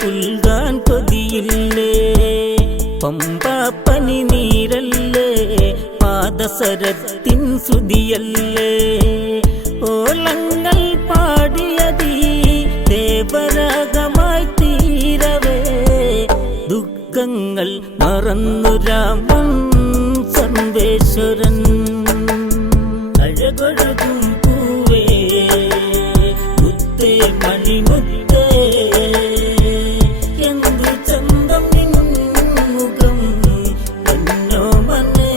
പുൽകാൻ കൊതിയില്ലേ പമ്പപ്പനി നീരല്ലേ പാദസരത്തിൻ ശ്രുതിയല്ലേ ഓളങ്ങൾ പാടിയതീ ദേവരാഗമായി തീരവേ ദുഃഖങ്ങൾ മറന്നു രാമൻ സർവേശ്വരൻ അഴകൊഴുകും പൂവേ മുത്തേ മണിമുത്തേ എന്ത് ചന്തം മുഖം എന്നോ മനേ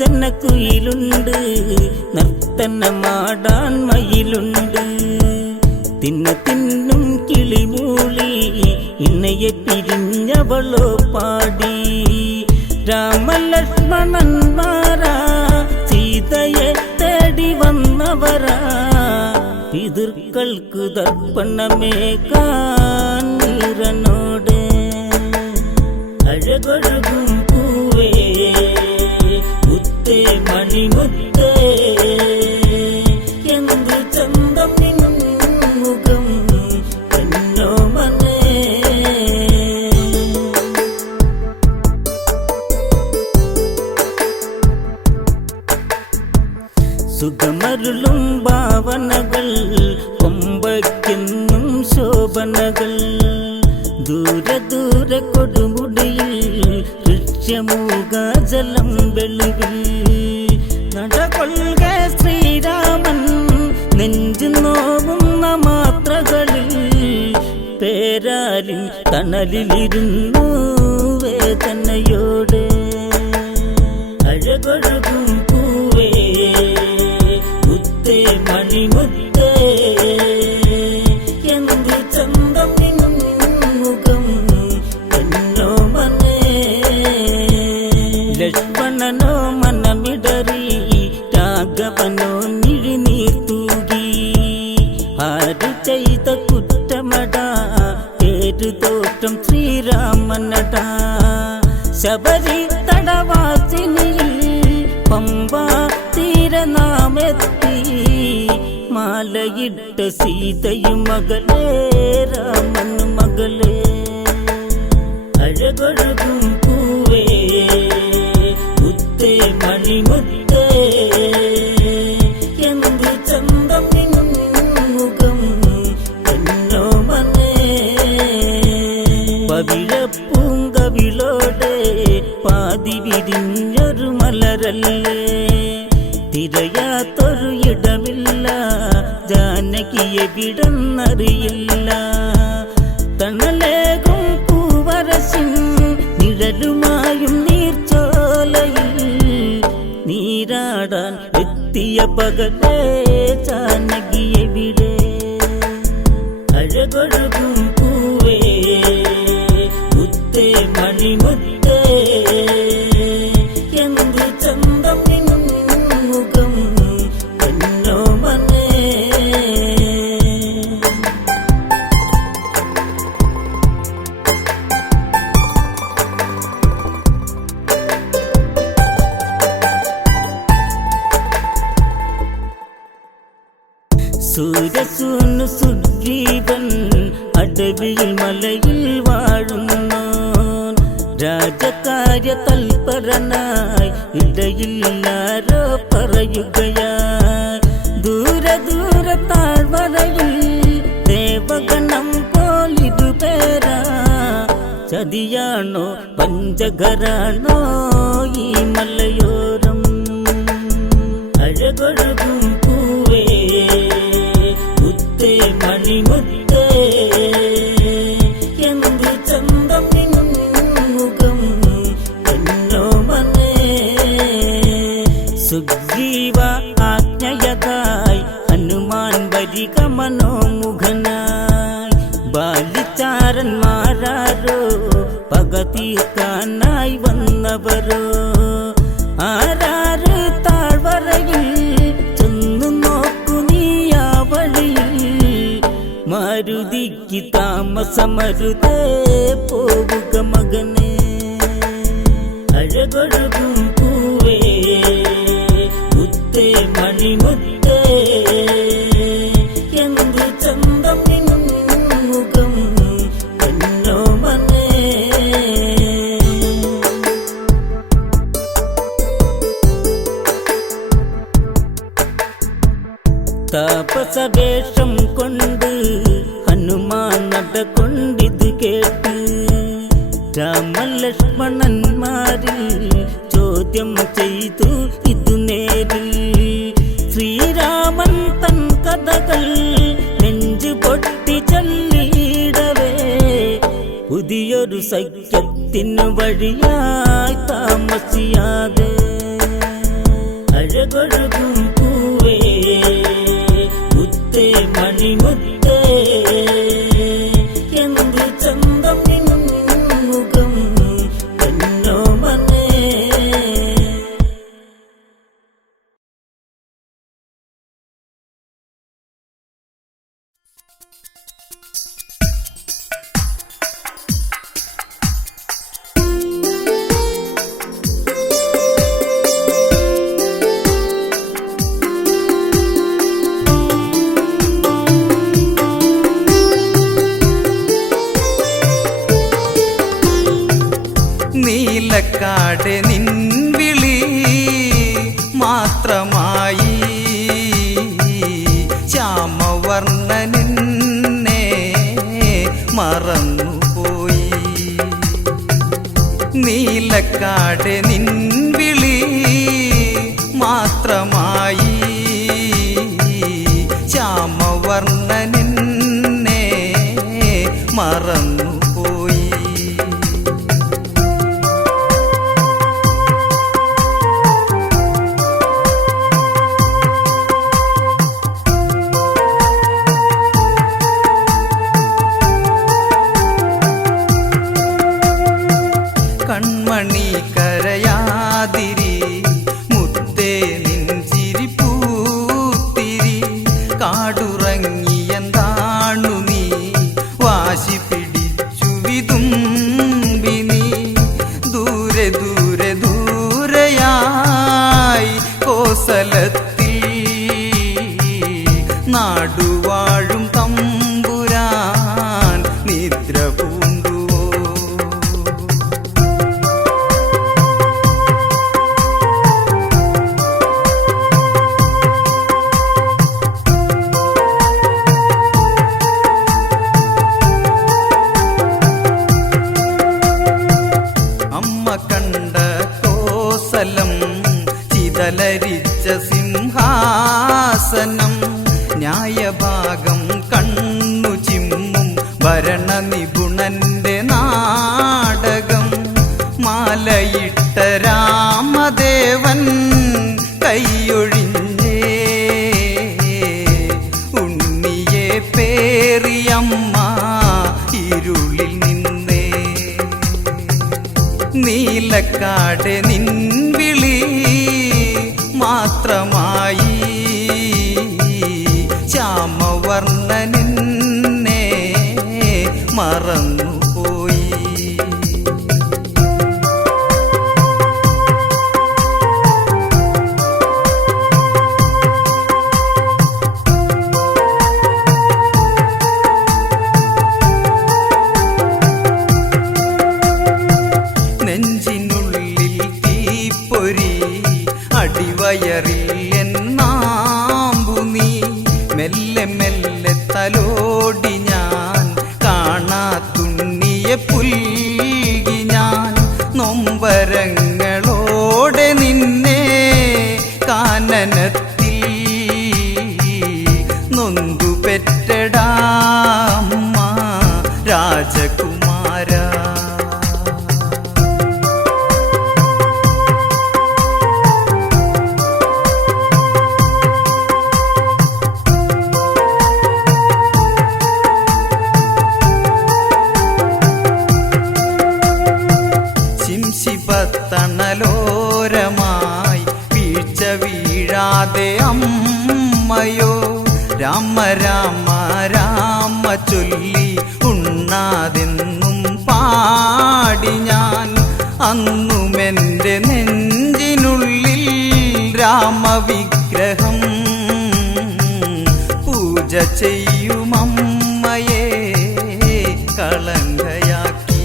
കള്ളക്കൂചന്നക്കുയിലുണ്ട് നർത്തനമാടാൻ മയിലുണ്ട് തിന്നും കിളിമൂളി ഇണയെ പിരിഞ്ഞവളോ പാടി രാമലക്ഷ്മണന്മാരാ സീതയെ തേടി വന്നവരാ പിതൃക്കൾക്ക് തർപ്പണമേകാൻ നീരനോട് അഴകൊഴുകും പൂവേ മുത്തേ മണിമുത്തേ എന്ത് ചന്തം മുഖം എന്നോ മനേ സുഖമരുളും ഭാവനകൾ കൊമ്പയ്ക്കെന്നും ശോഭനകൾ ദൂരെ ദൂരെ കൊടുമുടിയിൽ വൃക്ഷമൂകാജലം വെളുകിൽ നടകൊള്ളുക ശ്രീരാമൻ നെഞ്ചു നോവുന്ന മാത്രകളിൽ പേരാലിൻ തണലിലിരുന്നു വേദനയോടെ അഴകൊഴുകും പൂവേ മുത്തേ മണിമുത്തേ എന്ത് ചന്തം മുഖം എന്നോ മനേ ലക്ഷ്മണനോ മനമിടറി രാഘവനോ മിഴിനീർ തൂകി ആരു ചെയ്ത കുറ്റമടാ പേരു തോറ്റം ശ്രീരാമനടാ ശബരി തടവാസിനിയിൽ പമ്പ തീരനാമെത്തി മാലയിട്ട സീതയും മകളേ രാമൻ മകളേ അഴകൊഴുകും പൂവേ മുത്തേ മണിമുത്തേ എന്ത് ചന്തം മുഖം എന്നോ മനേ പവിഴപ്പൂങ്കവിളോടെ പാതി വിരിഞ്ഞൊരു മലരല്ലേ തിരയാത്തൊരു ഇടമില്ല ജാനകിയെ വിടന്നറിയില്ല തണലേകും പൂവരശിൻ നിഴലുമായും നീർച്ചോലയിൽ നീരാടാൻ എത്തിയ പകലേ ജാനകിയെ വിടെ അഴകൊഴുകും പൂവേ മുത്തേ മണിമുത്തേ എന്ത് ചന്തം മുഖം എന്നോ മനേ സൂര്യസൂനു സുഗ്രീവൻ അടവിയിൽ മലയിൽ വാഴുന്നു രാജകാര്യ തൽപരനായി ഇടയില്ലാരോ പറയുകയായി ദൂരെ ദൂരെ താഴ്വരയിൽ ദേവഗണം പോലിരുപേരാ ചതിയാണോ പഞ്ചഘരാണോ ഈ മലയോരം അഴകൊഴുകും പൂവേ മുത്തേ മണിമുത്തേ എന്ത് ചന്തം മുഖം എന്നോ മനേ സുഗ്രീവ ആജ്ഞയതായി ഹനുമാൻ വരിക മനോമുഖനായി ബാലിചാരന്മാരാ തീർക്കാനായി വന്നവരോ ആരാര് താഴ്വരയിൽ ചെന്നു നോക്കു നീ ആ വഴിയിൽ മാരുതിക്ക് താമസമരുതേ പോവുക മകനെ അഴകൊഴുകും പൂവേ മുത്തേ മണിമുത്തേ എന്തു ചന്തം മുഖം എന്നോ മനെ താപസവേഷം കൊണ്ട് ഹനുമാൻ നടകൊണ്ടിത് കേട്ട് രാമലക്ഷ്മണന്മാരിൽ ചോദ്യം ചെയ്തു ഇതു നേരിൽ ശ്രീരാമൻ തൻ കഥകൾ നെഞ്ചു പൊട്ടി ചൊല്ലിയിടവേ പുതിയൊരു സഖ്യത്തിനു വഴിയായി താമസിയാതെ അഴകൊഴുകും പൂവേ മുത്തേ മണിമുത്തേ എന്തു ചന്തം മുഖം എന്നോ മനെ നീലക്കാട് നിൻവിളി മാത്രമായി ശ്യാമവർണ്ണനെ മറന്നുപോയി നീലക്കാട് നിൻവിളി മാത്രമായി ശ്യാമവർണ്ണനെ മറന്നുപോയി കൺമണി കരയാതിരി മുത്തേ നിൻചിരി പൂത്തിരി കാടുറങ്ങിയെന്താണു നീ വാശി പിടിച്ചു വിതുമ്പിനി ദൂരെ ദൂരെ ദൂരെയായി കോസലത്തിൽ നാടുവാഴും തമ്പുരാൻ നിദ്ര പൂണ്ടുവോ കണ്ട കോസലം ചിതലരിച്ച സിംഹാസനം ന്യായഭാഗം കണ്ണു ചിമ്മും ഭരണനിപുണന്റെ നാടകം മാലയിട്ട രാമദേവൻ കൈയൊഴിഞ്ഞേ ഉണ്ണിയെ പേറിയമ്മ ഇരുളിൽ നിന്നേ നീലക്കാട് നിൻവിളി മാത്രമായി ശ്യാമവർണ്ണനെ മറന്നുപോയി നെഞ്ചിനുള്ളിൽ തീപ്പൊരി അടിവയറിൽ എന്നാമ്പു നീ മെല്ലെ മെല്ലെ തലോടി ഞാൻ കാണാത്തുണ്ണിയെ പുൽകി ഞാൻ നൊമ്പരങ്ങളോടെ നിന്നെ കാനനത്തിൽ നൊന്തു പെറ്റടാമ്മ രാജകുമാര തണലോരമായി വീഴ്ച വീഴാതെ അമ്മയോ രാമ രാമ രാമ ചൊല്ലി ഉണ്ണാതെന്നും പാടി ഞാൻ അന്നുമെൻ്റെ നെഞ്ചിനുള്ളിൽ രാമവിഗ്രഹം പൂജ ചെയ്യുമമ്മയെ കളങ്കയാക്കി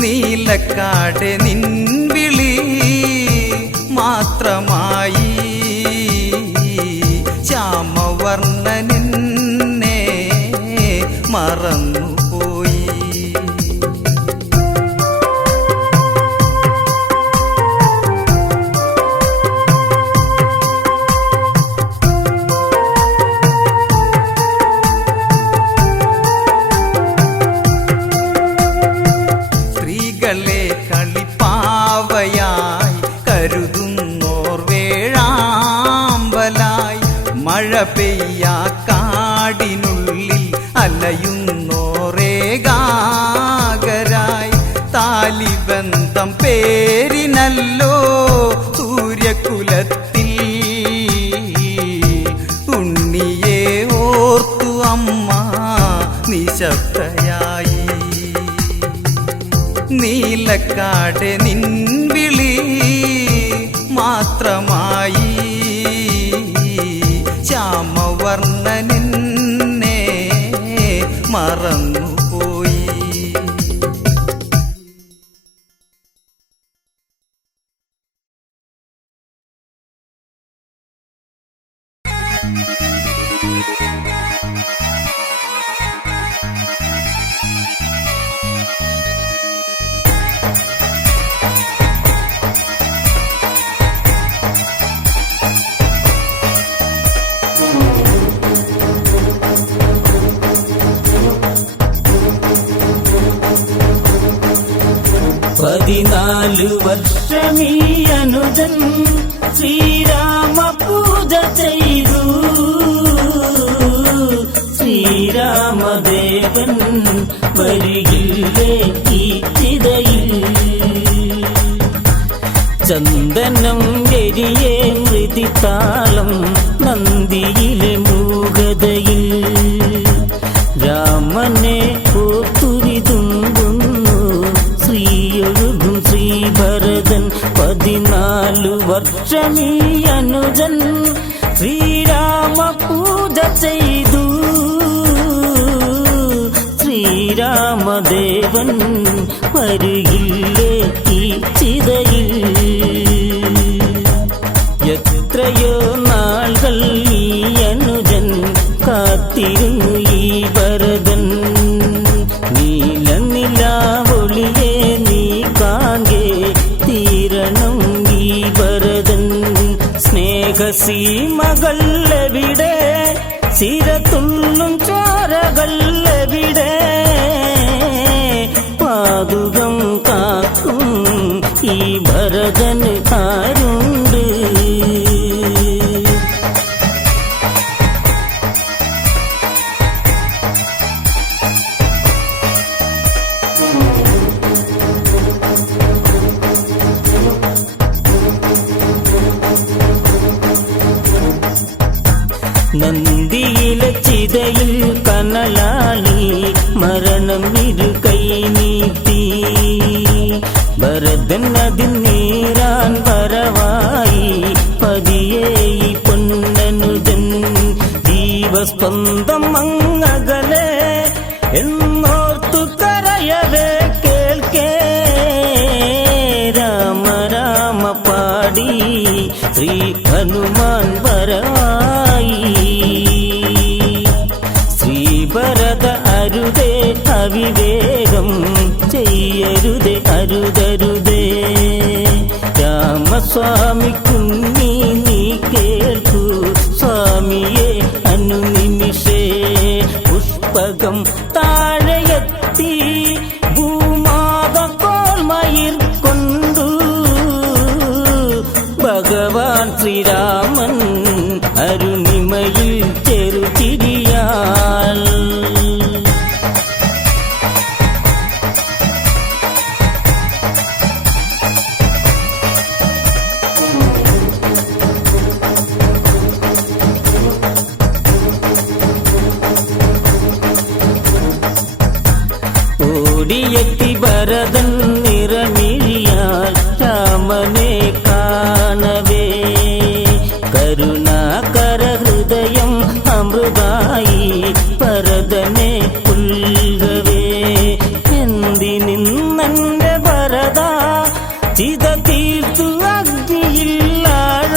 നീലക്കാട് നിൻവിളി മാത്രമായി ശ്യാമവർണ്ണനെന്നെ മറന്നുപോയി സ്ത്രീകളെ കളിപ്പാവയായി കരുതുന്നോർ വേഴാമ്പലായി മഴ പെയ്യാ കാടിനുള്ളിൽ അലയുന്നോരേകാകരായി താലിബന്ധം പേരിനല്ലോ സൂര്യകുലത്തിൽ ഉണ്ണിയെ ഓർത്തു അമ്മ നിശബ്ദയായി നീലക്കാട് നിൻവിളി മാത്രമായി ശ്യാമവർണ്ണനെന്നെ മറന്നുപോയി പതിനാല് വർഷമീ അനുജൻ ശ്രീരാമ പൂജ ചെയ്തു ശ്രീരാമദേവൻ വരികില്ലേ ഈ ചിതയിൽ ചന്ദനം എരിയേ മൃതിത്താളം നന്ദിയിലെ മൂകതയിൽ രാമനെ ഓർത്തുവിതുമ്പുന്നു ശ്രീയൊഴുകും ശ്രീഭരതൻ 14 വർഷമീ അനുജൻ ശ്രീരാമ പൂജ ചെയ്തു ശ്രീരാമദേവൻ വരികില്ലേ ഈ ചിതയിൽ എത്രയോ നാളുകൾ ഈ അനുജൻ കാത്തിരുന്നു ഈ ഭരതൻ നീലനിലാവൊളിയെ നീ കാൺകെ തീരണം ഈ ഭരതൻ സ്നേഹസീമകൾ എവിടെ സിരത്തുള്ളും ചോരകൾ എവിടെ പാതുകം കാക്കും ഈ ഭരതന് ആരുണ്ട് നന്ദിയിലെ ചിതയിൽ കനലാളി മരണം ഇരു കൈ നീട്ടി ഭരതൻ അതിൽ നീരാൻ വരവായി പതിയെ ഈ പൊന്നനുജൻ ജീവസ്പന്ദം അങ്ങകലെ എന്നോർത്തു കരയവേ കേൾക്കേ രാമ രാമ പാടി ശ്രീ ഹനുമാൻ വരവായി ശ്രീഭരത അരുതേ അവിവേകം ചെയ്യരുതേ അരുതരുതേ രാമസ്വാമിക്കുണ്ണി നീ കേൾക്കൂ സ്വാമിയെ അനുനിമിഷേ പുഷ്പകം താഴെയെത്തി ഭൂമാത കോൾമയിർ കൊണ്ടു ഭഗവാൻ ശ്രീരാമൻ അരുണിമയിൽ ചെറുചിരിയാൽ ഓടിയെത്തി ഭരതൻ നിറമിഴിയാൽ രാമനെ കാണവേ കരുണാകര ഹൃദയം അമൃതായി ഭരതനെ പുൽകവേ എന്തിനിന്നെന്റെ ഭരത ചിത തീർത്തു അഗ്നിയില്ലാഴ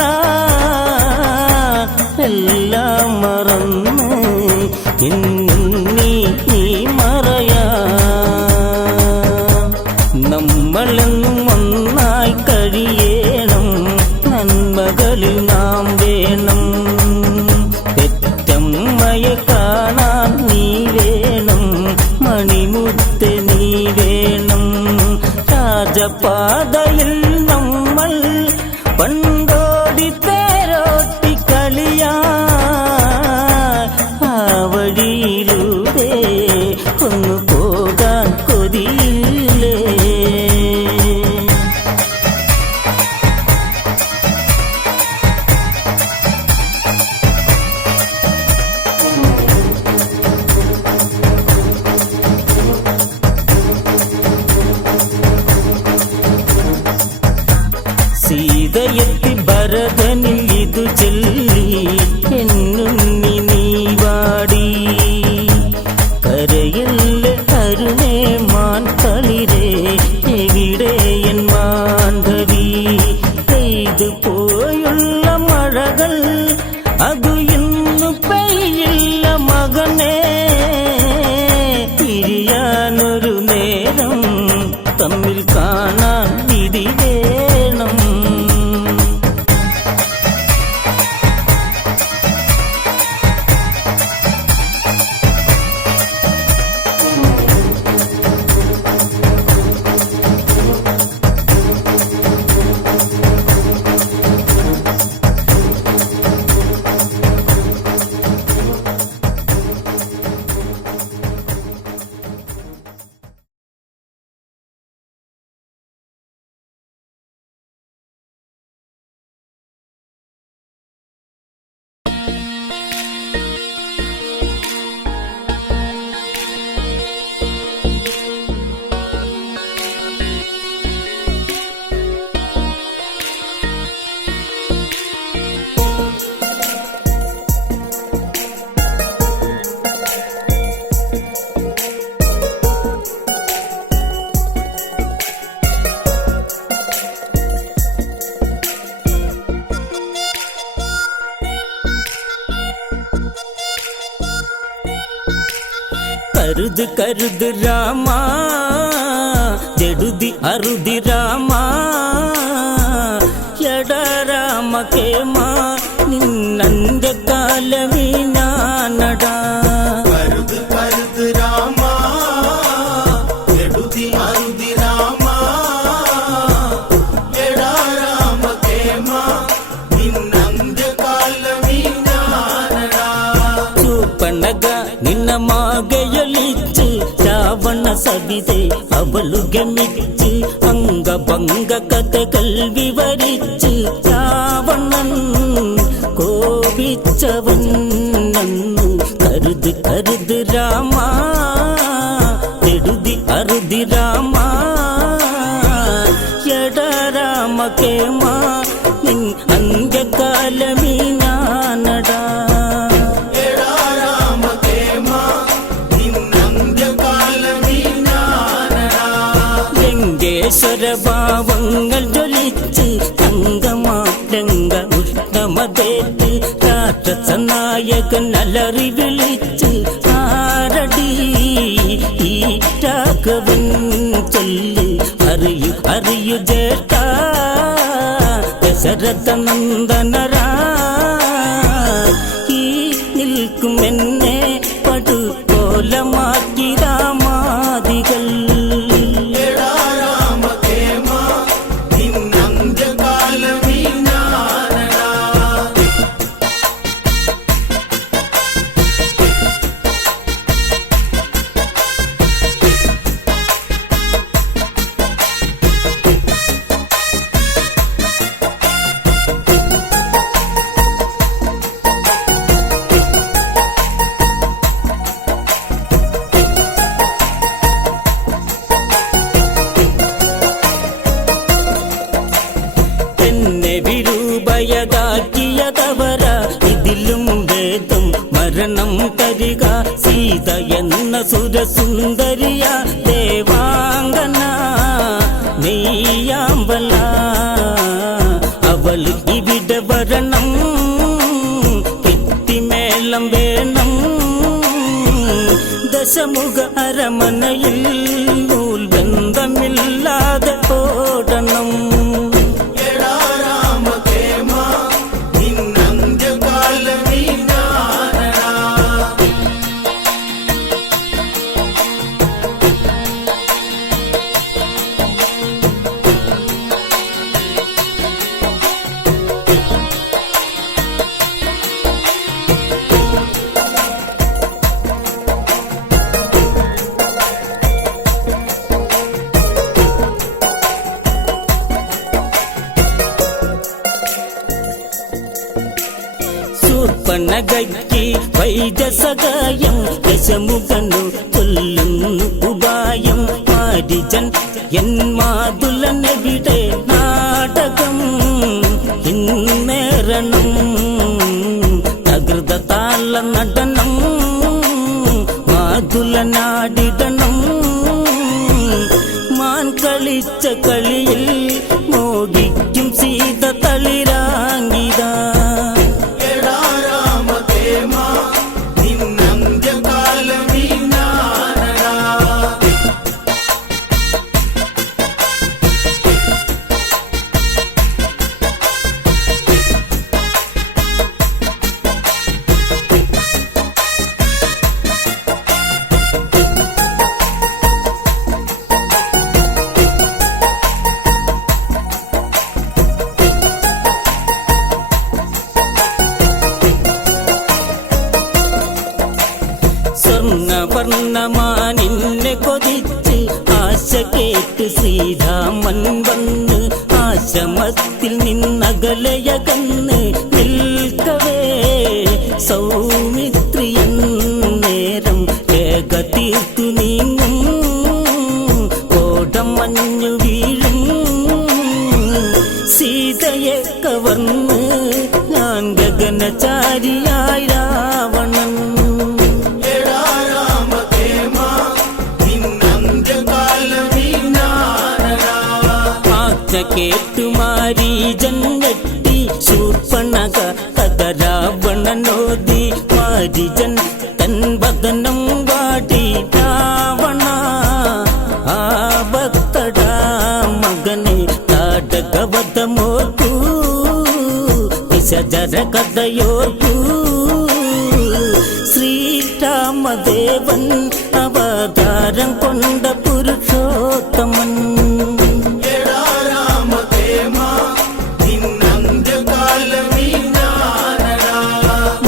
എല്ലാം മറന്ന് നീ മറയാ നമ്മളെന്നും ഒന്നായി കഴിയേണം നന്മകളിൽ നാം വേണം പെറ്റമ്മയെ കാണാൻ നീ വേണം മണിമുത്ത് നീ വേണം രാജപാതയിൽ നമ്മൾ പണ്ടോടി തേരോട്ടി കളിയാ ആ വഴിയിലൂടെ ഒന്നു പോകാൻ കൊതിയില്ലേ സീതയെത്തി ഭരതനിൽ ഇതു ചൊല്ലി എന്നുണ്ണി നീ വാടി കരയല്ലേ കരുണേ മാൻ കളിരേ എവിടെ എൻ മാണ്ഡവി പെയ്തു പോയുള്ള മഴകൾ അതു ഇന്നു പെയ്യില്ല മകനേ പിരിയാനൊരു നേരം തമ്മിൽ കാണാൻ വിധി വേണം കരുത് കരുത് രാമ ജടുതി അറുതി രാമ എട രാമ കേമ നിന്നന്റെ കാലമീനാനടാ കരുത് കരുത് രാമ ജടുതി അറുതി രാമ എടാ രാമ കേമ നിന്നന്റെ കാലമീനാനടാ ചൂപ്പണക ನಿನ್ನ ಮಾಗೆಯಲಿಚ್ಚು ರಾವಣ ಸವಿದೆ ಅವಳು ಗಮಿಚ್ಚು ಅಂಗ ಭಂಗ ಕಥೆകൾ വിവരിച്ച് രാവണൻ കോപിച്ചവൻ നന്നു കരുത് കരുത് രാമ എഴുതി അറുതി രാമ എട രാമ കേമ നിൻ അന്ത്യകാലമീനാനടാ സ്വരഭാവങ്ങൾ ജ്വലിച്ച് തങ്കമാരംഗ ഉഷ്ണമതേറ്റ് രാക്ഷസ നായകൻ അലറി വിളിച്ച് ആരടി ഈ രാഘവൻ ചൊല്ല് അറിയു അറിയു ജേട്ട ദശരഥ നന്ദനരാ ഈ നിൽക്കും എന്നെ പടുകോലമാക്കി രാമാദികൾ സുരസുന്ദരിയ ദേവാംഗന നെയ്യാമ്പല അവൾ ഇവിടെ വരണം കെട്ടിമേളം വേണം ദശമുഖ അരമനയിൽ നൂൽബന്ധമില്ലാതെ ഓടണം എടാ രാമകേമ നിന്നന്ത്യകാലമീ ഞാനടാ ശൂർപ്പണഖയ്ക്ക് വൈജസകായം ദശമുഖനു കൊല്ലുന്നു ഉപായം മാരിജൻ എൻ മാതുലനെവിടെ നാടകം ഇന്നേറണം തകൃത താള നടനം മാതുലനാടിടണം മാൻ കളിച്ച കളിയിൽ മോഹിക്കും സീത തളിരാങ്കിത എടാ രാമകേമ നിന്നന്ത്യകാലമീ ഞാനടാ സ്വർണവർണ്ണമാനിന്നെ കൊതിച്ച് ആശ കേട്ട് ശ്രീരാമൻ വന്ന് ആശ്രമത്തിൽ നിന്നകലയകന്ന് നിൽക്കവേ സൗമിത്രിയൻ നേരം രേഖ തീർത്തു നീങ്ങും കോടം മഞ്ഞു വീഴും സീതയെ കവർന്ന് ഞാൻ ഗഗനചാരിയായ രാവണൻ എടാ രാമകേമ നിന്നന്ത്യകാലമീ ഞാനടാ ആജ്ഞ കേട്ടുമാരി ജന്നട്ടി ശൂർപ്പണക കഥ രാവണനോദി മാരിജൻ തൻ വദനം വാടി രാവണ ആപത്തടാ മകനെ താടകവധമോർക്കൂ നിശജര കഥയോർക്കൂ ശ്രീരാമദേവൻ അവതാരം കൊണ്ട പുരുഷോത്തമൻ എടാ രാമകേമ നിന്നന്ത്യകാലമീ ഞാനടാ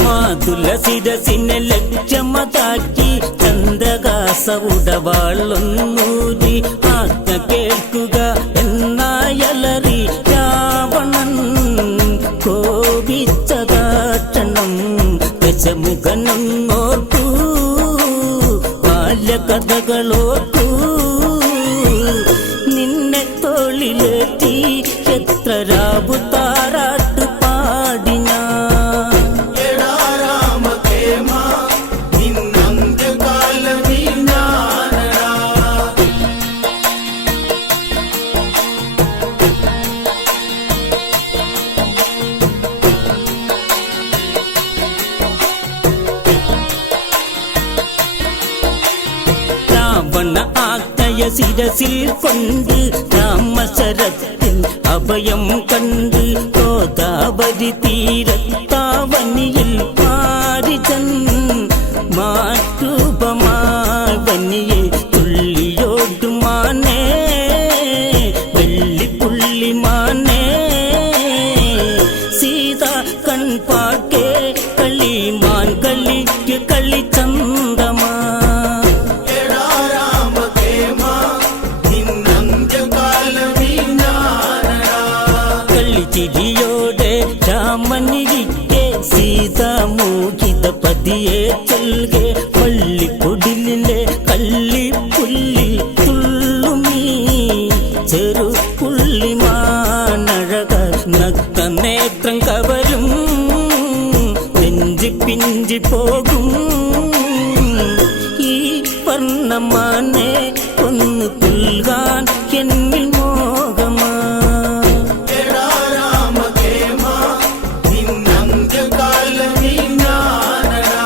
മാതുല ശിരസിനെ ലക്ഷ്യമതാക്കി ചന്ദ്രകാസ ഉടവാളൊന്നൂരി ആജ്ഞ കേൾക്കുക എന്നായലറി രാവണൻ കോപിച്ചതാട്ടണം ദശമുഖനൊന്നോർക്കൂ ബാല്യകഥകളോർക്കൂ നിന്നെ തോളിലേറ്റി എത്ര രാവു താരാട്ട് പാടി ഞാൻ എടാ രാമകേമ നിന്നന്ത്യകാലമീ ഞാനടാ രാവണ ആജ്ഞയ ശിരസിൽ കൊണ്ട് രാമശരത്തിൽ അഭയം കണ്ട് ഗോദാവരി തീരത്താവനിയിൽ മാരിജൻ മാരൂപമായി വനിയെ തുള്ളിയോടുമാനേ വെള്ളിപ്പുള്ളിമാനേ സീത കൺപാർക്കേ കളിമാൻ കളിക്ക് കളിച്ചന്തമാ എടാ രാമകേമ നിന്നന്ത്യകാലമീ ഞാനടാ കളിച്ചിരിയോടെ രാമനിരിക്കെ സീത മോഹിത പതിയെ ചൊൽകെ പള്ളിക്കൊടിലെ കള്ളിപ്പുല്ലിൽ തുള്ളുമീ ചെറു പുള്ളിമാനഴക നക്ത നേത്രം കവരും നെഞ്ചി പിഞ്ചി പോകും ഈ സ്വർണ്ണമാനെ കൊന്നു പുൽകാൻ എന്നിൽ മോഹമാ. എടാ രാമകേമ നിന്നന്ത്യകാലമീ ഞാനടാ.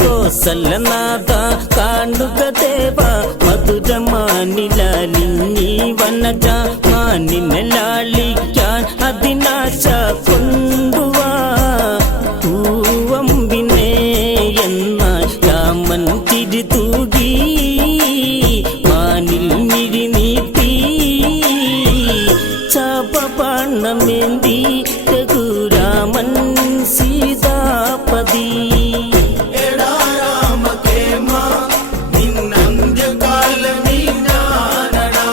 കോസലനാഥ കാണുക ദേവ മധുരമാനിലാലിഞ്ഞി വനജ മാനിനെ ലാളിക്കാൻ അതിനാശ കൊണ്ടുവാ പൂവമ്പിനെ എന്നാൽ രാമൻ തിരിതൂകി മാനിൽ മിഴി നീട്ടി ചാപബാണമേന്തി രഘുരാമൻ സീതാപതി. എടാ രാമകേമ നിന്നന്ത്യകാലമീ ഞാനടാ.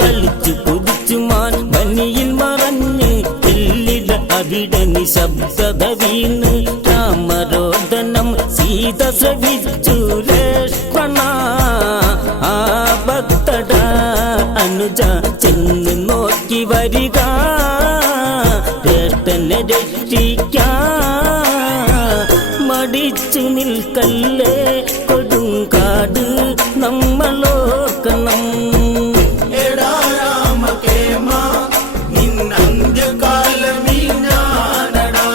കളിച്ചു കുതിച്ചു മാൻ വനിയിൽ മറഞ്ഞ് എല്ലിട അവിടെ നിശബ്ദത വീണ് രാമരോദനം സീത ശ്രവിച്ചു ലക്ഷ്മണ ആപത്തട അനുജ ചെന്ന് നോക്കി വരിക ജ്യേഷ്ഠനെ രക്ഷിക്കാൻ മടിച്ചു നിൽക്കല്ലേ കൊടുങ്കാട് നമ്മളോർക്കണം. എടാ രാമകേമ നിന്നന്ത്യകാലമീ ഞാനടാ.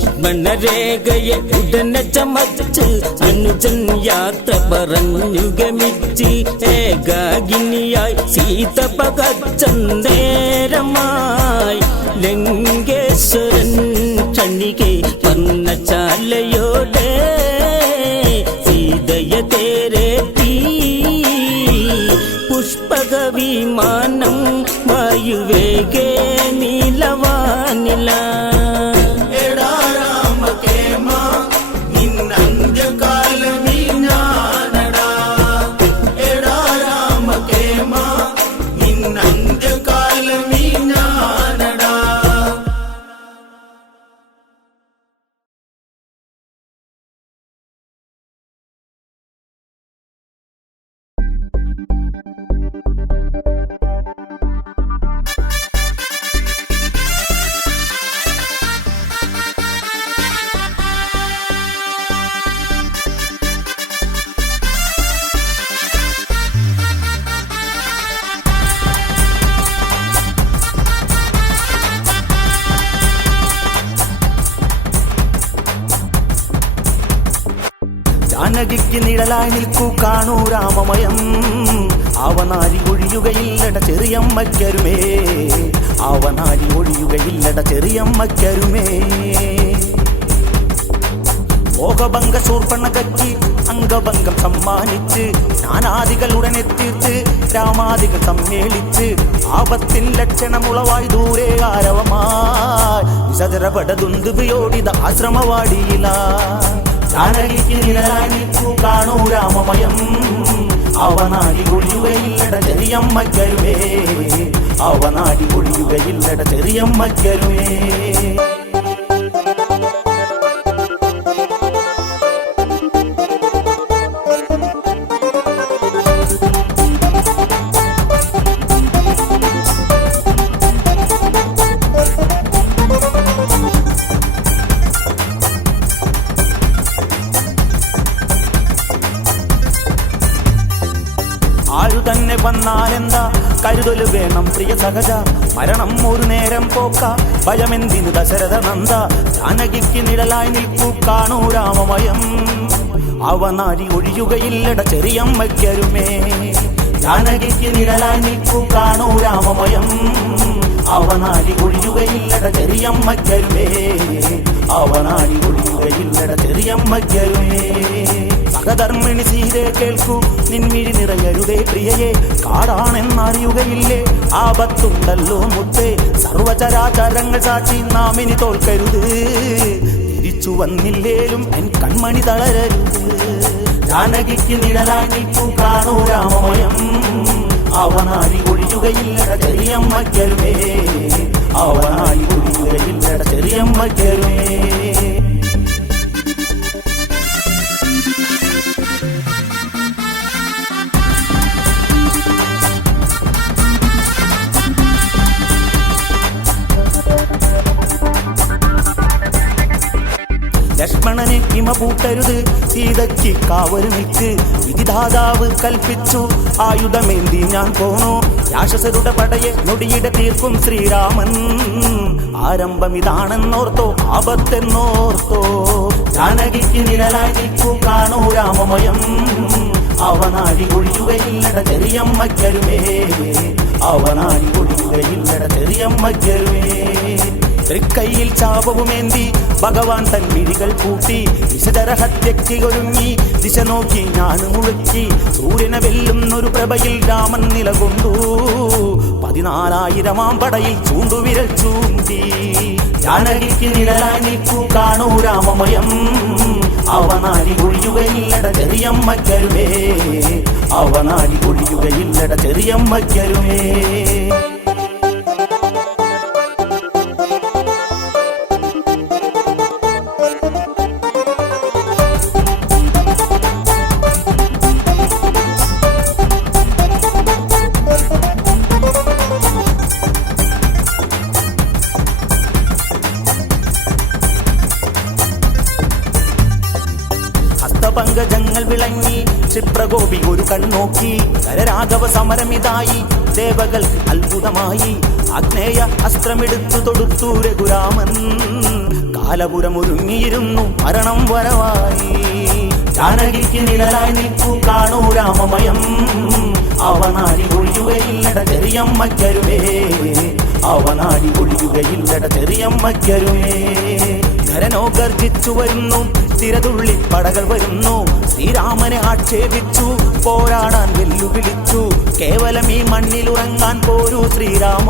ലക്ഷ്മണരേഖയെ ഉടനെ ചമച്ച് അനുജൻ യാത്ര പറഞ്ഞു ഗമിച്ച് ഏകാകിനിയായി സീത പകച്ചേരമായി ലങ്കേശ്വരൻ ക്ഷണികെ വർണ്ണശാലയോടെ സീതയെ തേരേറ്റി പുഷ്പക വിമാനം വായുവേഗേ നീലവാനില. എടാ രാമകേമ നിന്നന്ത്യകാലമീ ഞാനടാ. എടാ രാമകേമ നിന്നന്ത്യകാലമീ ഞാനടാ. ജാനകിക്ക് നിഴലായി നിൽക്കൂ കാണൂ രാമമയം അവനാരി ഒഴിയുകയില്ലട ചെറിയമ്മയ്ക്കരുമേ അവനാരി ഒഴിയുകയില്ലട ചെറിയമ്മയ്ക്കരുമേ. മോഹഭംഗ ശൂർപ്പണകയ്ക്ക് അംഗഭംഗം സമ്മാനിച്ച് ജ്ഞാനാദികൾ ഉടനെ തീർത്ത് രാമാദികൾ സമ്മേളിച്ച് ആപത്തിൻ ലക്ഷണമുളവായി ദൂരെ ആരവമായി വിസജരപടതുന്തുപയോടിത ആശ്രമവാടിയില. ജാനകിക്ക് നിഴലായി നിൽക്കൂ കാണൂ രാമമയം അവനാടി ഒഴിയുകയില്ലട ചെറിയമ്മയ്ക്കരുമേ അവനാടി ഒഴിയുകയില്ലട ചെറിയമ്മയ്ക്കരുമേ. ആരു തന്നെ വന്നാലെന്താ കരുതല് വേണം പ്രിയ സഹജ മരണം ഒരു നേരം പോക്ക ഭയമെന്തിന് ദശരഥ നന്ദ. ജാനകിക്ക് നിഴലായി നിൽക്കൂ കാണൂ രാമമയം അവനാടി ഒഴിയുകയില്ലട ചെറിയമ്മയ്ക്കരുമേ. ജാനകിക്ക് നിഴലായി നിൽക്കൂ കാണൂ രാമമയം അവനാടി ഒഴിയുകയില്ലട ചെറിയമ്മയ്ക്കരുമേ അവനാടി ഒഴിയുകയില്ലട ചെറിയമ്മയ്ക്കരുമേ. സഹധർമ്മിണി സീതേ കേൾക്കൂ നിൻമിഴി നിറയരുതേ പ്രിയയെ കാടാണെന്നറിയുകയില്ലേ ആപത്തുണ്ടല്ലോ മുത്തേ സർവചരാചരങ്ങൾ സാക്ഷി നാം ഇനി തോൽക്കരുത് തിരിച്ചു വന്നില്ലേലും എൻ കൺമണി തളരരുത്. ജാനകിക്ക് നിഴലായി നിൽക്കൂ കാണൂ രാമമയം അവനാടി ഒഴിയുകയില്ലട ചെറിയമ്മയ്ക്കരുമേ, അവനാടി ഒഴിയുകയില്ലട ചെറിയമ്മയ്ക്കരുമേ. ലക്ഷ്മണനെ ഹിമ പൂട്ടരുത്, സീതയ്ക്ക് കാവല് നിൽക്ക്, വിധിദാതാവ് കൽപ്പിച്ചു ആയുധമേന്തി ഞാൻ പോണു. രാക്ഷസരുടെ പടയെ നൊടിയിടെ തീർക്കും ശ്രീരാമൻ, ആരംഭം ഇതാണെന്നോർത്തോ ആപത്തെന്നോർത്തോ. ജാനകിക്ക് നിഴലായി നിൽക്കൂ കാണൂ രാമമയം, അവനാടി ഒഴിയുകയില്ലട ചെറിയമ്മയ്ക്കരുമേ, അവനാടി ഒഴിയുകയില്ലട ചെറിയമ്മയ്ക്കരുമേ. തൃക്കൈയിൽ ചാപവുമേന്തി ഭഗവാൻ തൻ മിഴികൾ പൂട്ടി, വിശദരഹത്യയ്ക്ക് ഒരുങ്ങി ദിശ നോക്കി ഞാൻ മുഴക്കി. സൂര്യനെ വെല്ലുന്നൊരു പ്രഭയിൽ രാമൻ നിലകൊണ്ടു, 14,000 പടയിൽ ചൂണ്ടുവിരൽ ചൂണ്ടി. ജാനകിക്ക് നിഴലായി നിൽക്കൂ കാണൂ രാമമയം, അവനാടി ഒഴിയുകയില്ലട ചെറിയമ്മയ്ക്കരുമേ, അവനാടി ഒഴിയുകയില്ലട ചെറിയമ്മയ്ക്കരുമേ. പങ്കജങ്ങൾ വിളങ്ങി ക്ഷിപ്രഗോപി ഒരു കണ്ണോക്കി. കരരാഘവ സമരമിതായി ദേവകൾക്ക് അത്ഭുതമായി. ആഗ്നേയ അസ്ത്രമെടുത്തു തൊടുത്തു രഘുരാമൻ, കാലപുരം ഒരുങ്ങിയിരുന്നു മരണം വരവായി. ജാനകിക്ക് നിഴലായി നിൽക്കൂ കാണൂ രാമമയം, അവനാടി ഒഴിയുകയില്ലട ചെറിയമ്മയ്ക്കരുമേ, അവനാടി ഒഴിയുകയില്ലട ചെറിയമ്മയ്ക്കരുമേ. ധരനോ ഗർജിച്ചു വരുന്നു, തിരതുള്ളി പടകൾ വരുന്നു. ശ്രീരാമനെ ആക്ഷേപിച്ചു, പോരാടാൻ വെല്ലുവിളിച്ചു. കേവലം ഈ മണ്ണിലുറങ്ങാൻ പോരൂ ശ്രീരാമ,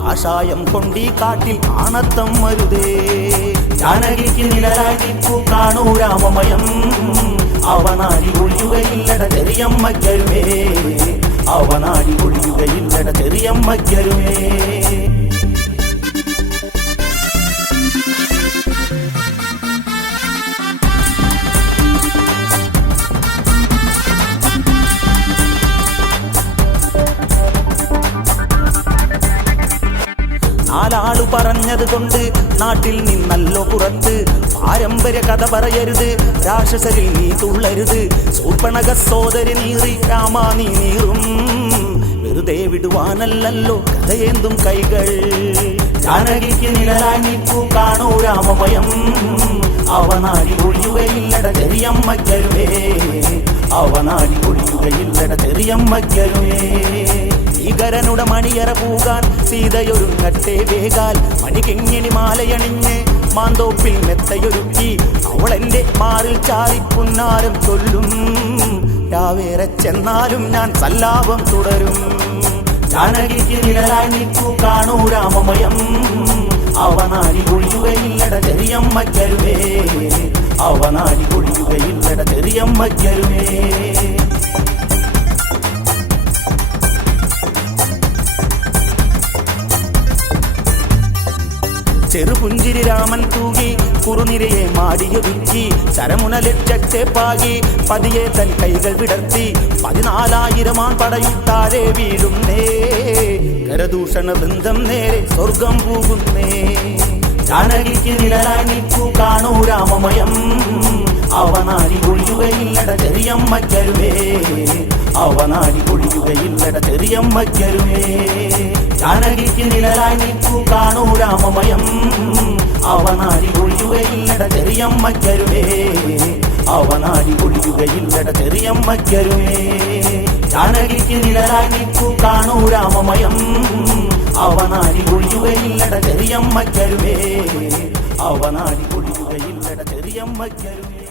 കാഷായം കൊണ്ടീ കാട്ടിൽ ആണത്തം വരുതേ. ജാനകിക്ക് നിഴലായി നിൽക്കൂ കാണൂ രാമമയം, അവനാടി ഒഴിയുകയില്ലട ചെറിയമ്മയ്ക്കരുമേ, അവനാടി ഒഴിയുകയില്ലട ചെറിയമ്മയ്ക്കരുമേ. നാലാളു പറഞ്ഞത് കൊണ്ട് നാട്ടിൽ നിന്നല്ലോ പുറത്ത്. പാരമ്പര്യ കഥ പറയരുത്, രാക്ഷസരിൽ നീ തുള്ളരുത്. ശൂർപ്പണഖ സോദരി നീറി രാമ നീ നീറും, വെറുതെ വിടുവാനല്ലല്ലോ കഥയേന്തും കൈകൾ. ജാനകിക്ക് നിഴലായി നിൽക്കൂ കാണൂ രാമമയം, അവനാടി ഒഴിയുകയില്ലട ചെറിയമ്മയ്ക്കരുമേ, അവനാടി ഒഴിയുകയില്ലട ചെറിയമ്മയ്ക്കരുമേ. ഭീകരനുടെ മണിയറ പൂകാൻ സീതയൊരുങ്ങട്ടെ വേഗാൽ. മണികിങ്ങിണി മാലയണിഞ്ഞ് മാന്തോപ്പിൽ മെത്തയൊരുക്കി, അവളെന്റെ മാറിൽ ചാരി പുന്നാരം ചൊല്ലും. രാവേറെ ചെന്നാലും ഞാൻ സല്ലാപം തുടരും. ജാനകിക്ക് നിഴലായി നിൽക്കൂ കാണൂ രാമമയം, അവനാടി ഒഴിയുകയില്ലട ചെറിയമ്മയ്ക്കരുമേ, അവനാടി ഒഴിയുകയില്ലട ചെറിയമ്മയ്ക്കരുമേ. ചെറുപുഞ്ചിരി രാമൻ തൂകി കുറുനിരയെ മാടിയൊതുക്കി. ശരമുന ലക്ഷത്തെ പാകി പതിയെ തൻ കൈകൾ വിടർത്തി. 14,000 പടയും താഴെ വീഴുന്നേ, കരദൂഷണ വൃന്ദം നേരെ സ്വർഗം പോകുന്നേ. ജാനകിക്ക് നിഴലായി നിൽക്കൂ കാണൂ രാമമയം, അവനാടി ഒഴിയുകയില്ലട ചെറിയമ്മയ്ക്കരുമേ, അവനാടി ഒഴിയുകയില്ലട ചെറിയമ്മയ്ക്കരുമേ. ജാനകിക്ക് നിഴലായി നിൽക്കൂ കാണൂ രാമമയം, അവനാടി ഒഴിയുകയില്ലട ചെറിയമ്മയ്ക്കരുമേ, അവനാടി ഒഴിയുകയില്ലട ചെറിയമ്മയ്ക്കരുമേ. ജാനകിക്ക് നിഴലായി നിൽക്കൂ കാണൂ രാമമയം, അവനാടി ഒഴിയുകയില്ലട ചെറിയമ്മയ്ക്കരുമേ, അവനാടി ഒഴിയുകയില്ലട ചെറിയമ്മയ്ക്കരുമേ.